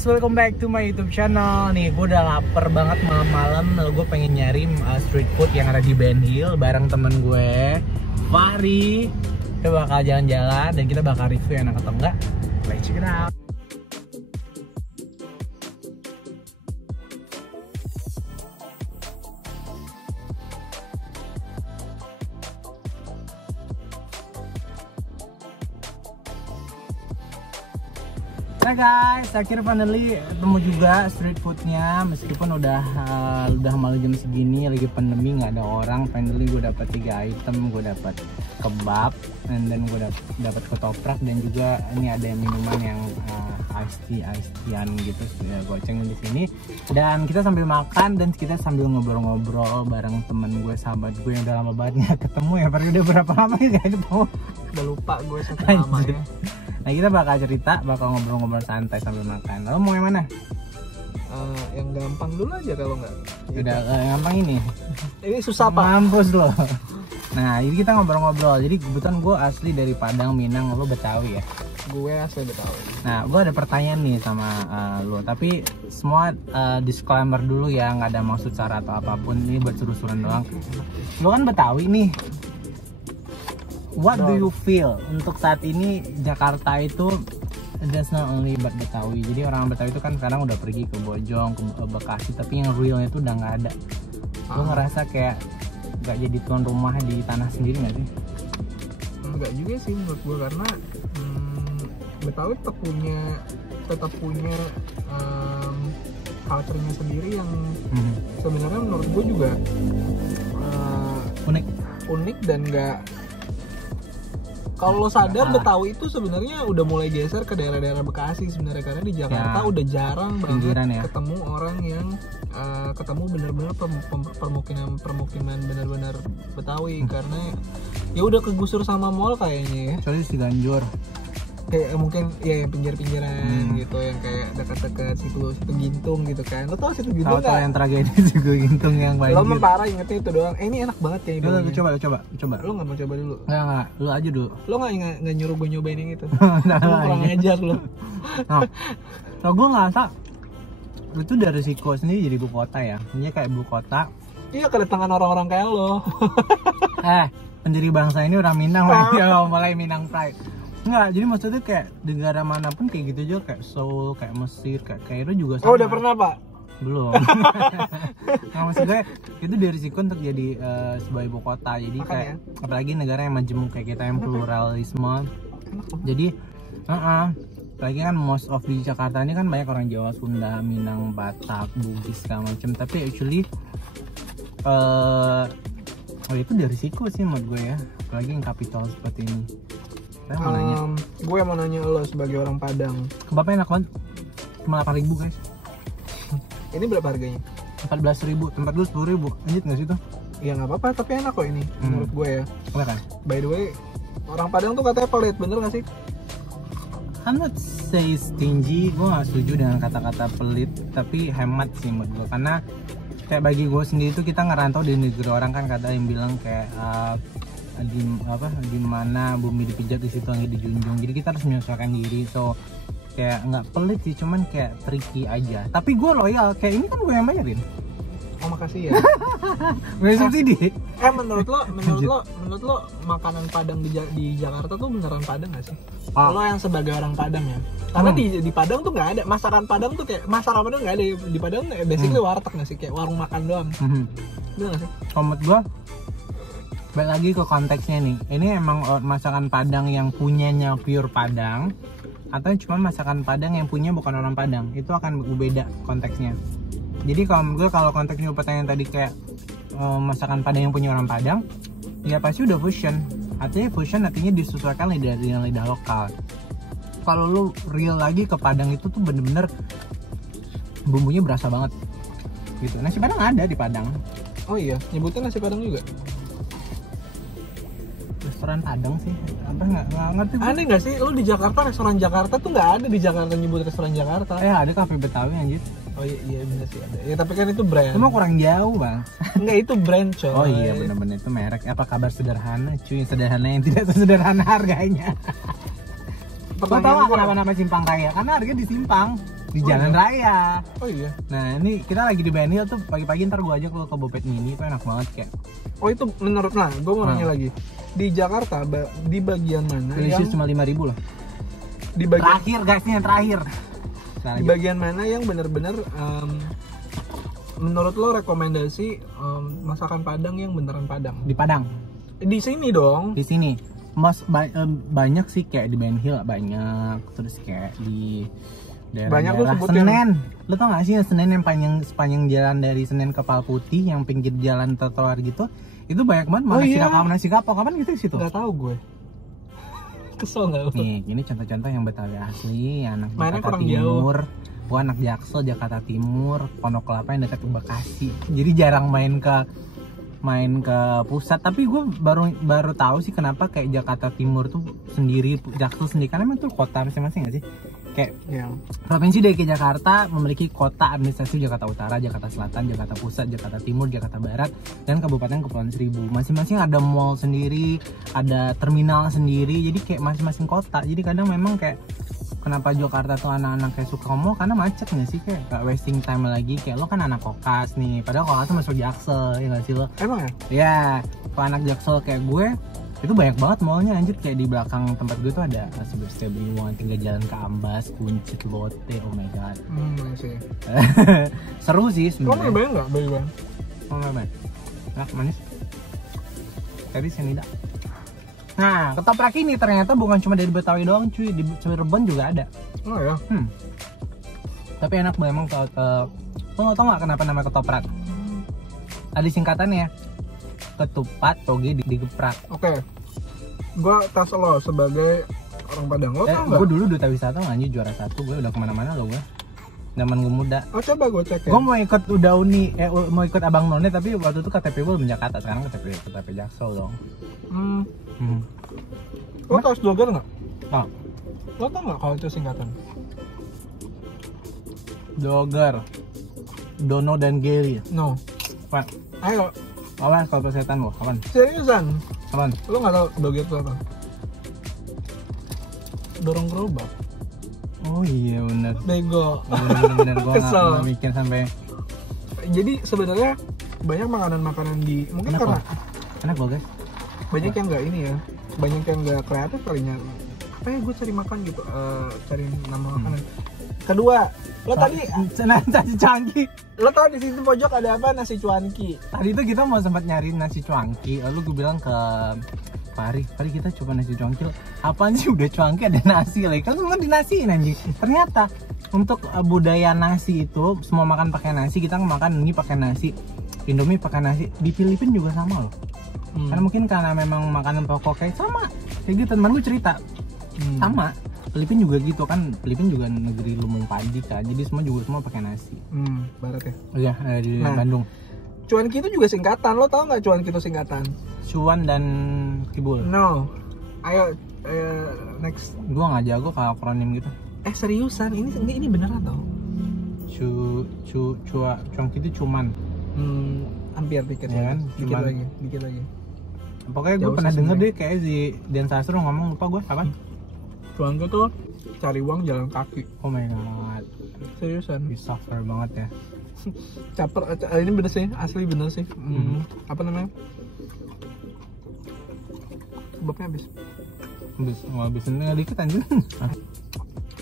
guys, welcome back to my YouTube channel. Nih, gue udah lapar banget malam-malam. Lalu gue pengen nyari street food yang ada di Ben Hill bareng temen gue, Fahri. Kita bakal jalan-jalan dan kita bakal review enak atau enggak. Let's check it out. Nah guys, akhirnya finally ketemu juga street foodnya. Meskipun udah malam jam segini, lagi pandemi nggak ada orang. Finally gue dapat 3 item. Gue dapat kebab, and then gue dapat ketoprak, dan juga ini ada minuman yang iced teaan gitu. Ya, gue cengin di sini. Dan kita sambil makan dan kita sambil ngobrol-ngobrol bareng temen gue, sahabat gue yang udah lama banget nggak ketemu ya. Baru udah berapa lama ya nggak ketemu? Udah lupa gue satu namanya. Nah, kita bakal cerita, bakal ngobrol-ngobrol santai sambil makan. Lalu mau yang mana? Yang gampang dulu aja kalau nggak. Udah gampang ini. Ini susah Pak. Mampus loh. Nah, ini kita ngobrol-ngobrol. Jadi kebetulan gue asli dari Padang, Minang, lo Betawi ya. Gue asli Betawi. Nah, gue ada pertanyaan nih sama lo. Tapi semua disclaimer dulu ya, nggak ada maksud sara atau apapun. Ini buat seru-seruan doang. Lo kan Betawi nih. What do you feel untuk saat ini Jakarta itu just not only but Betawi. Jadi orang Betawi itu kan sekarang udah pergi ke Bojong, ke Bekasi, tapi yang realnya itu udah nggak ada. Lo ngerasa kayak nggak jadi tuan rumah di tanah sendiri nggak sih? Enggak juga sih menurut gue, karena Betawi tetap punya culture-nya sendiri yang sebenarnya menurut gue juga unik dan nggak. Kalau lo sadar, Betawi itu sebenarnya udah mulai geser ke daerah-daerah Bekasi sebenarnya, karena di Jakarta udah jarang banget ketemu orang yang ketemu bener-bener permukiman bener-bener Betawi, karena ya udah kegusur sama mall kayaknya ya. Soalnya si Ganjur. Kayak mungkin ya yang pinggir-pinggiran gitu, yang kayak dekat-dekat situ Gintung gitu kan. Lo tau situ Gintung nggak? Yang tragedi situ Gintung yang banjir. Lo parah ingetnya itu doang. Ini enak banget kayaknya. Lo coba. Lo nggak mau coba dulu? Nggak. Lo aja dulu. Lo nggak nyuruh gue nyobain yang itu? Kurang ajar lo. Nah, kalau gue ngerasa itu dari risiko sendiri jadi ibu kota ya. Ini kayak ibu kota. Iya, kedatangan orang-orang kayak lo. Pendiri bangsa ini orang Minang, mulai Minang Pride. Enggak, jadi maksudnya kayak negara manapun kayak gitu juga, kayak Seoul, kayak Mesir, kayak Kairo juga sama. Oh, udah pernah Pak? Belum. Nah, maksudnya itu dari risiko untuk jadi sebuah ibu kota. Jadi kayak apalagi negara yang majemuk kayak kita yang pluralisme. Jadi apalagi kan most of di Jakarta ini kan banyak orang Jawa, Sunda, Minang, Batak, Bugis segala macam. Tapi actually itu dari risiko sih menurut gue ya, apalagi yang kapital seperti ini. Gue mau nanya lo sebagai orang Padang. Kebabnya enak banget, cuma 8.000 guys. Ini berapa harganya? 14.000, tempat dulu 10.000. Lanjut nggak sih tuh? Ya nggak apa-apa, tapi enak kok ini menurut gue ya. Enggak kan? By the way, orang Padang tuh katanya pelit, bener nggak sih? I'm not say stingy, gue nggak setuju dengan kata-kata pelit, tapi hemat sih menurut gue. Karena kayak bagi gue sendiri tuh, kita ngerantau di negeri orang kan, kata yang bilang kayak di mana bumi dipijak di situ lagi dijunjung. Jadi kita harus menyesuaikan diri. So kayak nggak pelit sih, cuman kayak tricky aja. Tapi gue loyal, kayak ini kan gue yang bayarin. Oh, makasih ya. Gue subsidi. Menurut lo makanan Padang di Jakarta tuh beneran Padang nggak sih? Lo yang sebagai orang Padang ya. Karena di Padang tuh nggak ada masakan Padang tuh, kayak masakan Padang nggak ada di Padang. Basically warteg nggak sih, kayak warung makan doang. Bener nggak sih? Menurut gue, balik lagi ke konteksnya nih, ini emang masakan Padang yang punyanya pure Padang, atau cuma masakan Padang yang punya bukan orang Padang, itu akan beda konteksnya. Jadi kalau konteksnya pertanyaan tadi kayak masakan Padang yang punya orang Padang, ya pasti udah fusion. Artinya disesuaikan dengan lidah lokal. Kalau lu real lagi ke Padang itu tuh bener-bener bumbunya berasa banget gitu. Nasi Padang ada di Padang. Oh iya, nyebutnya nasi Padang juga? Restoran Padang sih, apa nggak ngerti. Aneh nggak sih, lu di Jakarta restoran Jakarta tuh nggak ada di Jakarta nyebut restoran Jakarta. Ada kafe Betawi anjir. Oh iya bener sih ada. Ya tapi kan itu brand. Cuma kurang jauh bang. Enggak, itu brand coy. Oh iya bener-bener itu merek. Apa kabar sederhana cuy, sederhana yang tidak sesederhana harganya. Lo tau gak kenapa nama Simpang Raya? Karena harganya di Simpang. di jalan raya. Oh iya. Nah ini kita lagi di Ben Hill tuh, pagi-pagi ntar gue ajak lo ke Bopet Mini, itu enak banget kayak. Oh itu menurut, nah gue mau nanya lagi, di Jakarta di bagian mana Delicious yang cuma 5.000 loh. Di bagian terakhir guys, ini yang terakhir. Di bagian mana yang benar-benar menurut lo rekomendasi masakan Padang yang beneran Padang? Di Padang. Di sini dong. Di sini. Banyak sih kayak di Ben Hill banyak, terus kayak di daerah Senen. Lo tau gak sih Senen yang sepanjang jalan dari Senen ke Palputih yang pinggir jalan trotoar gitu, itu banyak banget nasi kapau. Kapan gitu di situ? Gak tau gue. Kesel gak lo? Nih, ini contoh-contoh yang Betawi asli, anak Jakarta Timur. Gue anak Jaksel, Jakarta Timur, Pondok Kelapa yang dekat ke Bekasi. Jadi jarang main ke pusat, tapi gue baru tahu sih kenapa kayak Jakarta Timur tuh sendiri, Jaksel sendiri, karena emang tuh kota masing-masing nggak sih? Kayak Provinsi DKI Jakarta memiliki kota administrasi Jakarta Utara, Jakarta Selatan, Jakarta Pusat, Jakarta Timur, Jakarta Barat, dan Kabupaten Kepulauan Seribu. Masing-masing ada mall sendiri, ada terminal sendiri, jadi kayak masing-masing kota. Jadi kadang memang kayak kenapa Jakarta tuh anak-anak kayak suka mall, karena macet nggak sih, kayak gak wasting time lagi. Kayak lo kan anak Kokas nih, padahal Kokas tuh masuk Jaksel, ya nggak sih lo? Emang ya? Ya, kalau anak Jaksel kayak gue, itu banyak banget mallnya anjir. Kayak di belakang tempat gue tuh ada Setiabudi, tinggal jalan ke Ambas, Kuncit, Lotte, oh my god. Sih. Seru sih sebenarnya. Kamu bayang nggak, bayang? Oh nggak, nah, manis. Tadi senida. Nah, ketoprak ini ternyata bukan cuma dari Betawi doang cuy, di Cirebon juga ada. Oh ya? Tapi enak memang kalau lo tau nggak kenapa namanya ketoprak? Ada singkatannya, ketupat toge digeprak. Oke. Gue tes lo sebagai orang Padang, lo tau nggak? Gue dulu duta wisata nggak juara 1, gue udah kemana-mana lo gue. Zaman gue muda. Oh coba gue cek ya. Gue mau ikut mau ikut Abang None, tapi waktu itu KTP gue belum Jakarta, sekarang KTP Jaksel dong. Lo tau slogan nggak? Oh. Lo tau nggak kalau itu singkatan? Doger, Dono dan Gary. No. Apa? Ayo. Awan kalau setan lo, kapan? Seriusan? Kapan? Lo nggak tau Doger itu apa? Dorong gerobak. Oh iya benar. Bego. Bener gue nggak mikir sampai. Jadi sebenarnya banyak makanan-makanan di mungkin enak karena enak loh guys. Banyak yang nggak ini ya, banyak yang nggak kreatif kalinya. Apa ya gue cari makan gitu, cari nama makanan. Kedua, lo tadi nasi cuanki. Lo tau di sisi pojok ada apa? Nasi cuanki. Tadi tuh kita mau sempat nyari nasi cuanki, lalu gue bilang ke Pari kita coba nasi cuanki. Apaan sih udah cuanki ada nasi lagi? Kan semua dinasiin anjing. Ternyata untuk budaya nasi itu semua makan pakai nasi, kita makan ini pakai nasi, Indomie pakai nasi. Di Filipina juga sama loh. Karena mungkin karena memang makanan pokok kayak sama. Kayak gitu teman gue cerita. Sama. Filipina juga gitu kan, Filipina juga negeri lumbung padi kan, jadi semua pakai nasi. Barat ya? Oh iya, di Bandung. Cuanki itu juga singkatan, lo tau nggak cuanki itu singkatan? Cuan dan kibul. No. Ayo, next. Gua nggak jago kalau akronim gitu. Seriusan, ini beneran tau? Cuanki itu cuman. Hampir dikit ya kan? Dikit lagi. Pokoknya gue pernah denger deh kayak si Dian Sastro ngomong, lupa gue kapan. Cuanki tuh cari uang jalan kaki. Oh my god. Seriusan. Bisa suffer banget ya. Caper, ini bener sih, asli bener sih. Apa namanya? Sebabnya habis ini dikit anjir.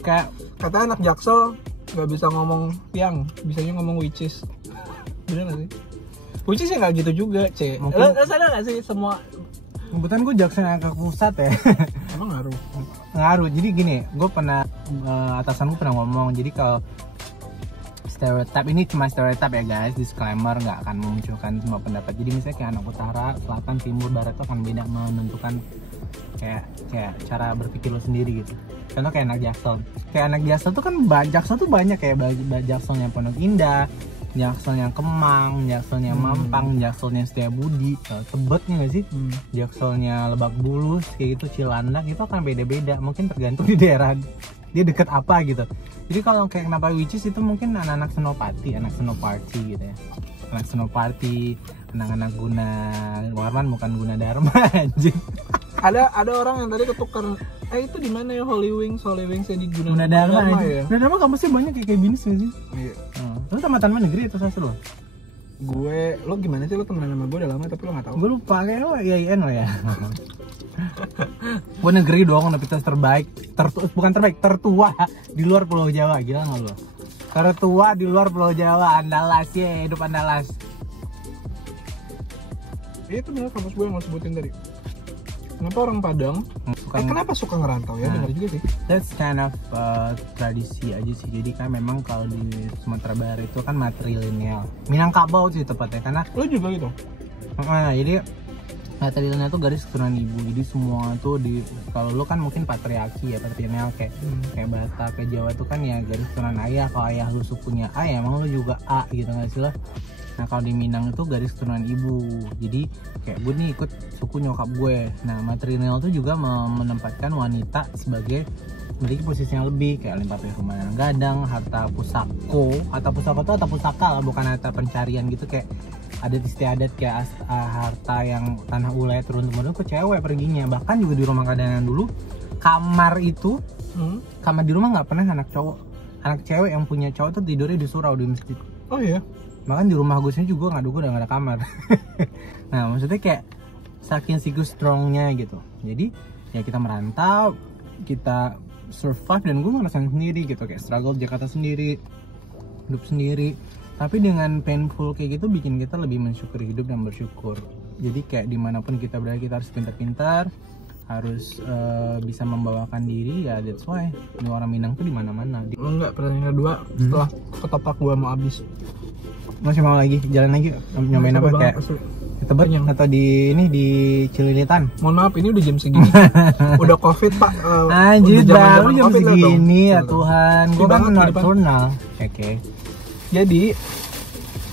Kayak kata anak Jaksel nggak bisa ngomong tiang, bisanya ngomong which is. Bener gak sih? Which is ya nggak gitu juga, C. Lo sadar nggak sih semua? Kebetulan gue Jaksel yang ke pusat ya. Emang ngaruh. Jadi gini, gue pernah atasan gue pernah ngomong. Jadi kalau stereotip ini cuma stereotip ya guys, disclaimer, nggak akan memunculkan semua pendapat. Jadi misalnya kayak anak utara, selatan, timur, barat itu akan beda menentukan kayak cara berpikir lo sendiri gitu. Contoh kayak anak Jaksel. Kayak anak Jaksel tuh kan Jaksel tuh banyak kayak Jakselnya Pondok Indah, Jakselnya Kemang, Jakselnya Mampang, Jakselnya Setiabudi, Tebetnya nggak sih? Jakselnya Lebak Bulus, kayak gitu, Cilandak, itu akan beda-beda. Mungkin tergantung di daerah dia deket apa gitu. Jadi kalau kayak kenapa Witches itu mungkin anak-anak Senopati, anak Senoparty gitu ya. Anak Senoparty, anak-anak Guna Warman bukan Guna Dharma anjing. Ada orang yang tadi ketukar Itu di mana ya Holy Wings ya di Gunadarma ya. Gunadarma kampusnya banyak kayak binus gak sih? Iya. Lu tamatan mana, negeri atau sastra lo? Lo gimana sih, lo temenan sama gue udah lama tapi lo nggak tahu. Gue lupa, kayak lo IAIN lo ya. Gue negeri dong, universitas terbaik, bukan terbaik, tertua di luar Pulau Jawa, gila nggak lo? Tertua di luar Pulau Jawa, Andalas ya, hidup Andalas. Itu benar kampus gue yang lo sebutin tadi. Kenapa orang Padang? Kenapa suka ngerantau ya? Benar juga sih. That's kind of tradisi aja sih. Jadi kan memang kalau di Sumatera Barat itu kan matrilineal. Minangkabau sih tepatnya, karena lo juga gitu. Jadi matrilineal itu garis keturunan ibu. Jadi semua tuh kalau lo kan mungkin patriarki ya, patrilineal kayak Batak, kayak Jawa tuh kan ya garis keturunan ayah. Kalau ayah lu sukunya A ya emang lo juga A gitu nggak sih lo? Nah kalau di Minang itu garis keturunan ibu. Jadi kayak gue nih ikut suku nyokap gue. Nah matrilineal itu juga menempatkan wanita sebagai memiliki posisi yang lebih, kayak limpah rumah yang gadang, harta pusako. Harta pusako itu harta pusaka lah, bukan harta pencarian gitu. Kayak adat istiadat kayak harta yang tanah ulai turun-temurun ke cewek perginya. Bahkan juga di rumah kadangan dulu kamar itu kamar di rumah nggak pernah anak cowok. Anak cewek yang punya cowok tuh tidurnya di surau di masjid. Oh iya. Bahkan di rumah gue sini juga udah nggak ada kamar. Nah maksudnya kayak saking siku strongnya gitu. Jadi ya kita merantau, kita survive, dan gue ngerasain sendiri gitu, kayak struggle Jakarta sendiri, hidup sendiri. Tapi dengan painful kayak gitu bikin kita lebih mensyukuri hidup dan bersyukur. Jadi kayak dimanapun kita berada kita harus pintar-pintar, harus bisa membawakan diri ya. That's why ini orang Minang tuh di mana-mana. Enggak, pertanyaan kedua setelah ketoprak gua mau habis. Masih mau lagi jalan lagi nyobain apa kayak Tebet atau di Cililitan? Mohon maaf, ini udah jam segini. Udah Covid pak. Anjir baru jam segini ya Tuhan. Gue kan nocturnal. Oke. Jadi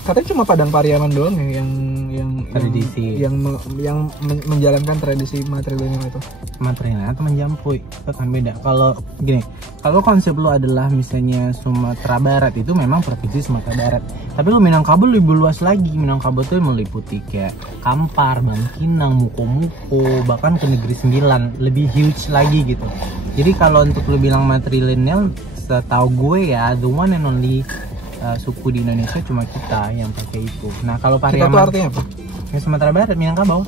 katanya cuma Padang Pariaman doang ya yang tradisi yang menjalankan tradisi matrilineal itu. Matrilineal atau menjampuy itu kan beda. Kalau gini, kalau konsep lu adalah misalnya Sumatera Barat, itu memang provinsi Sumatera Barat. Tapi lu Minangkabau lebih luas lagi. Minangkabau tuh meliputi kayak Kampar, Bangkinang, Muko-Muko, bahkan ke Negeri Sembilan, lebih huge lagi gitu. Jadi kalau untuk lu bilang matrilineal, setahu gue ya the one and only suku di Indonesia cuma kita yang pakai itu. Nah kalau Pariaman itu artinya apa? Ya Sumatera Barat, Minangkabau.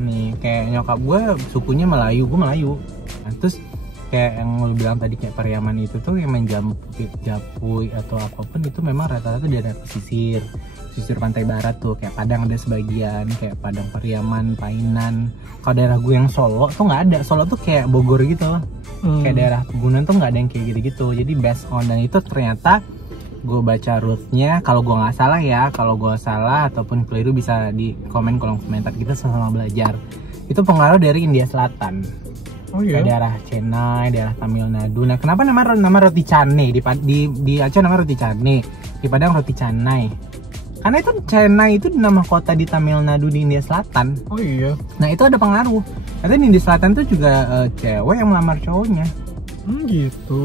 Nih kayak nyokap gue sukunya Melayu, gue Melayu. Nah, terus kayak yang lo bilang tadi kayak Pariaman itu tuh yang menjapuy atau apapun itu memang rata-rata di daerah pesisir pantai barat tuh, kayak Padang ada sebagian, kayak Padang Pariaman, Painan. Kalau daerah gue yang Solo tuh nggak ada. Solo tuh kayak Bogor gitu loh. Kayak daerah pegunungan tuh nggak ada yang kayak gitu-gitu. Jadi based on, dan itu ternyata gue baca rootnya, kalau gue nggak salah ya, kalau gue salah ataupun keliru bisa di kolom komentar, kita sama-sama belajar. Itu pengaruh dari India Selatan. Oh iya. Kayak daerah Chennai, daerah Tamil Nadu. Nah kenapa nama roti canai di Aceh nama roti canai, di Padang roti canai? Karena itu Chennai itu nama kota di Tamil Nadu di India Selatan. Oh iya. Nah itu ada pengaruh. Katanya di India Selatan tuh juga cewek yang melamar cowoknya. Gitu.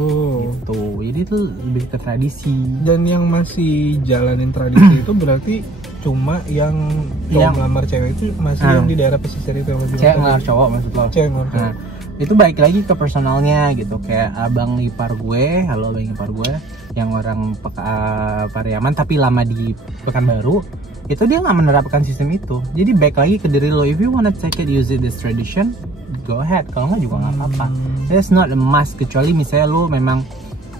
Jadi itu lebih ke tradisi. Dan yang masih jalanin tradisi itu berarti cuma yang melamar cewek itu masih yang di daerah pesisir itu yang lebih. Cewek melamar cowok maksud lo? Cewek melamar cowok. Nah, itu balik lagi ke personalnya gitu. Kayak abang ipar gue, halo abang ipar gue, yang orang Pariaman tapi lama di Pekanbaru, itu dia nggak menerapkan sistem itu. Jadi baik lagi ke diri lo. If you wanna take it, use it this tradition, go ahead. Kalau nggak juga nggak apa-apa. That's not a must, kecuali misalnya lo memang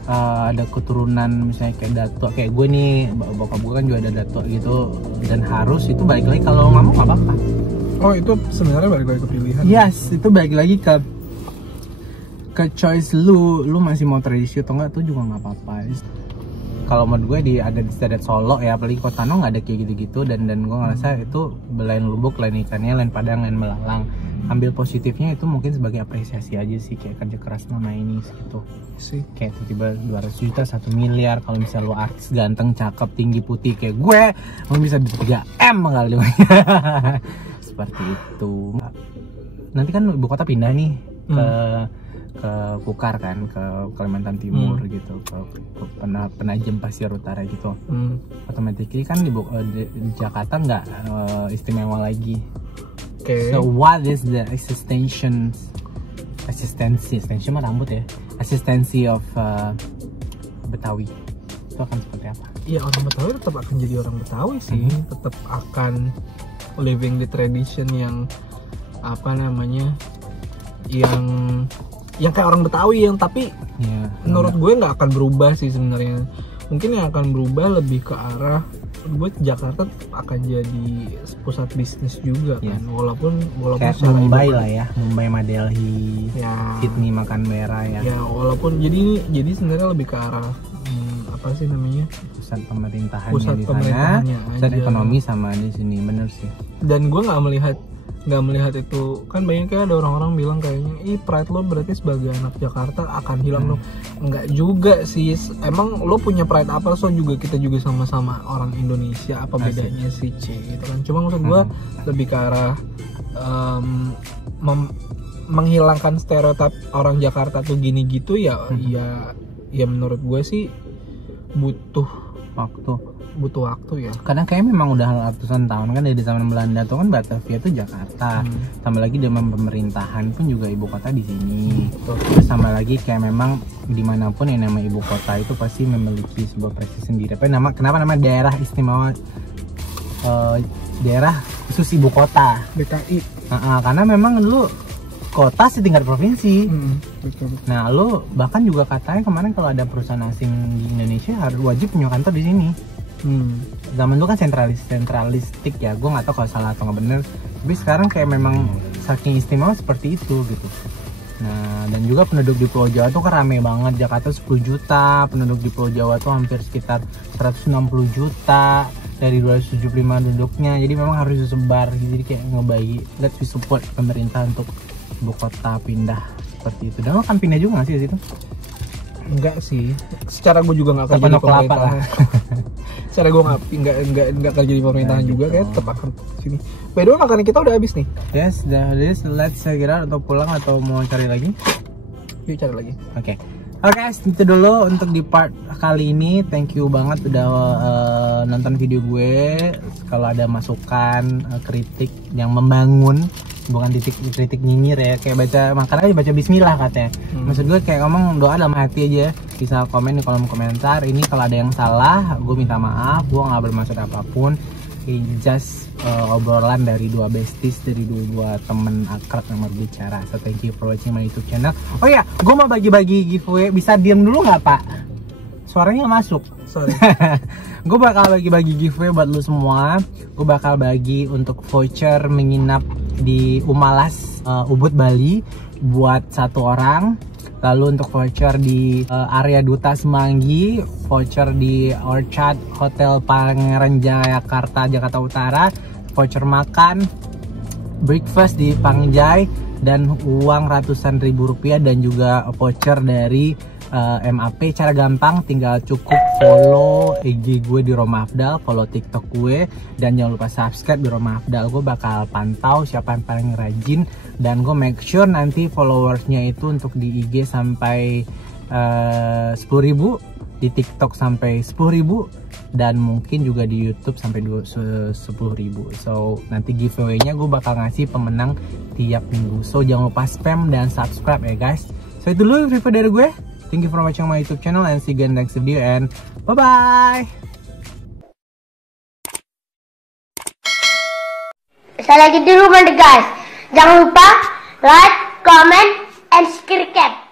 ada keturunan misalnya kayak datuk, kayak gue nih, bokap gue kan juga ada datuk gitu, dan harus itu balik lagi. Kalau nggak mau nggak apa-apa. Oh itu sebenarnya balik lagi ke pilihan. Yes, itu balik lagi ke choice lu masih mau tradisi atau enggak tuh juga nggak apa-apa. Kalau menurut gue di adat Solo ya, apalagi Kota No nggak ada kayak gitu-gitu, dan gue ngerasa itu lain lubuk, lain ikannya, lain Padang, lain Melalang. Ambil positifnya itu mungkin sebagai apresiasi aja sih, kayak kerja keras nama ini gitu sih. Kayak tiba-tiba 200 juta 1 miliar. Kalau misalnya lu artis ganteng, cakep, tinggi, putih kayak gue, lu bisa di 3M kali. Seperti itu. Nanti kan ibu kota pindah nih ke Kukar kan, ke Kalimantan Timur gitu, ke Penajem Pasir Utara gitu. Otomatis kan di Jakarta nggak istimewa lagi. So what is the extension asistensi mah rambut ya, asistensi of Betawi itu akan seperti apa? Iya, orang Betawi tetap akan jadi orang Betawi sih, tetap akan living the tradition yang apa namanya, yang kayak orang Betawi yang tapi menurut gue nggak akan berubah sih sebenarnya. Mungkin yang akan berubah lebih ke arah gue Jakarta akan jadi pusat bisnis juga kan, walaupun kayak Mumbai lah ya, Mumbai sama Delhi, Sydney makan merah ya. Ya walaupun jadi sebenarnya lebih ke arah apa sih namanya, pusat pemerintahannya di sana, pusat ekonomi sama di sini, bener sih. Dan gue nggak melihat itu kan, banyak kayak ada orang-orang bilang kayaknya pride lo berarti sebagai anak Jakarta akan hilang. Lo enggak juga sih, emang lo punya pride apa? So juga kita juga sama-sama orang Indonesia, apa bedanya sih gitu kan. Cuma maksud gue lebih ke arah menghilangkan stereotip orang Jakarta tuh gini gitu ya. Ya menurut gue sih butuh waktu ya. Karena kayaknya memang udah ratusan tahun kan dari zaman Belanda tuh kan Batavia tuh Jakarta. Tambah lagi dengan pemerintahan pun juga ibu kota di sini. Terus tambah lagi kayak memang dimanapun yang nama ibu kota itu pasti memiliki sebuah prestasi sendiri. Kenapa nama daerah istimewa, daerah khusus ibu kota DKI? Karena memang dulu kota setingkat provinsi. Betul. Nah, lo bahkan juga katanya kemarin kalau ada perusahaan asing di Indonesia harus wajib punya kantor di sini. Zaman dulu kan sentralistik ya, gue nggak tahu kalau salah atau nggak bener. Tapi sekarang kayak memang saking istimewa seperti itu gitu. Nah, dan juga penduduk di Pulau Jawa tuh kan rame banget. Jakarta 10 juta, penduduk di Pulau Jawa tuh hampir sekitar 160 juta dari 275 penduduknya. Jadi memang harus disebar. Jadi kayak ngebagi, let's support pemerintah untuk ibu kota pindah seperti itu. Dan lo kan pindah juga nggak sih di situ? Enggak sih, secara gue juga nggak kerja di pemerintahan. Secara gue nggak kerja di pemerintahan juga, kayak tetap akan sini. By the way, makanan kita udah habis nih. Yes, let's segera atau pulang atau mau cari lagi? Yuk cari lagi. Oke guys, itu dulu untuk di part kali ini. Thank you banget udah nonton video gue. Kalau ada masukan, kritik yang membangun, bukan kritik nyinyir ya, kayak makanya baca bismillah katanya. Maksud gue kayak ngomong doa dalam hati aja, bisa komen di kolom komentar. Ini kalau ada yang salah, gue minta maaf, gue nggak bermaksud apapun. Just obrolan dari dua besties, dari dua temen akrab yang berbicara. So thank you for watching my YouTube channel. Oh ya, gue mau bagi-bagi giveaway. Bisa diem dulu nggak Pak? Suaranya masuk. Sorry. Gue bakal bagi-bagi giveaway buat lu semua. Gue bakal bagi untuk voucher menginap di Umalas, Ubud, Bali buat 1 orang. Lalu untuk voucher di area Duta Semanggi, voucher di Orchard Hotel Pangeran Jakarta, Jakarta Utara, voucher makan, breakfast di Pangjai, dan uang ratusan ribu rupiah, dan juga voucher dari MAP. Cara gampang, tinggal cukup follow IG gue di Roma Afdal, follow TikTok gue, dan jangan lupa subscribe di Roma Afdal. Gue bakal pantau siapa yang paling rajin, dan gue make sure nanti followersnya itu untuk di IG sampai 10.000, di TikTok sampai 10.000, dan mungkin juga di YouTube sampai 10.000. So nanti giveaway-nya gue bakal ngasih pemenang tiap minggu. So jangan lupa spam dan subscribe ya guys. So itu dulu review dari gue. Thank you for watching my YouTube channel, and see you again next video, and bye bye. Saya lagi di rumah deh guys. Jangan lupa like, comment, and subscribe.